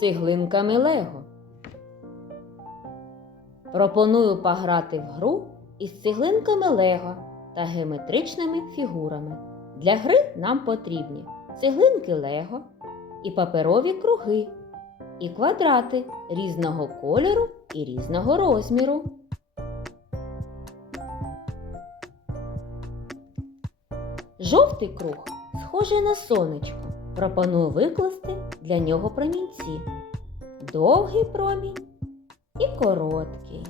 цеглинками Лего. Пропоную пограти в гру із цеглинками Лего та геометричними фігурами. Для гри нам потрібні цеглинки Лего і паперові круги, і квадрати різного кольору і різного розміру. Жовтий круг схожий на сонечко. Пропоную викласти для нього промінці. Довгий промінь і короткий.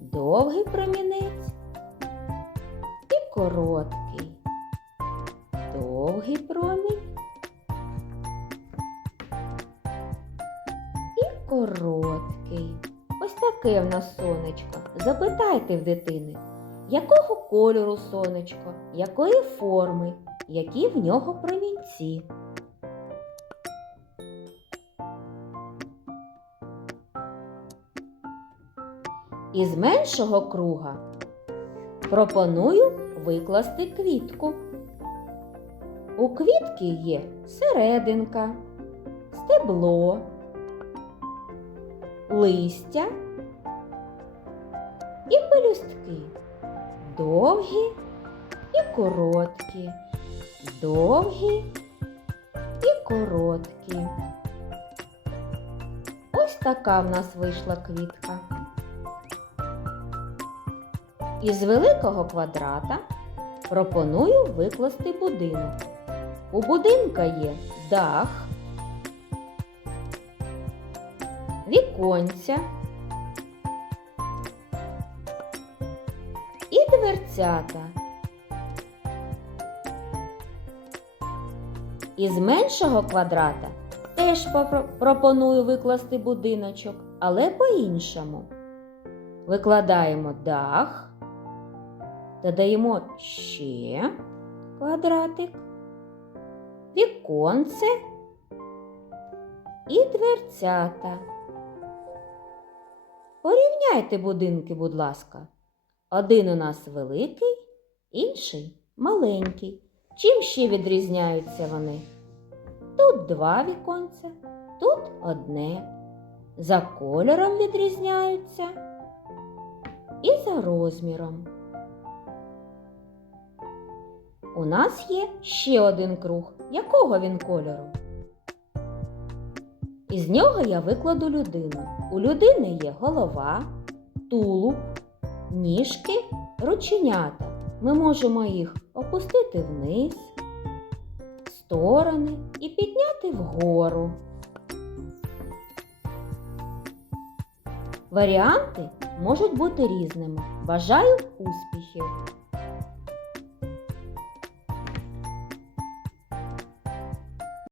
Довгий промінець і короткий. Довгий промінь і короткий. Ось таке в нас сонечко. Запитайте в дитини, якого кольору сонечко, якої форми, які в нього промінці. Із меншого круга пропоную викласти квітку. У квітки є серединка, стебло, листя і пелюстки. Довгі і короткі, довгі і короткі. Ось така в нас вийшла квітка. Із великого квадрата пропоную викласти будинок. У будинка є дах, віконця і дверцята. Із меншого квадрата теж пропоную викласти будиночок, але по-іншому. Викладаємо дах, додаємо ще квадратик, віконце і дверцята. Порівняйте будинки, будь ласка. Один у нас великий, інший маленький. Чим ще відрізняються вони? Тут два віконця, тут одне. За кольором відрізняються і за розміром. У нас є ще один круг. Якого він кольору? Із нього я викладу людину. У людини є голова, тулуб, ніжки, рученята. Ми можемо їх опустити вниз, в сторони і підняти вгору. Варіанти можуть бути різними. Бажаю успіхів!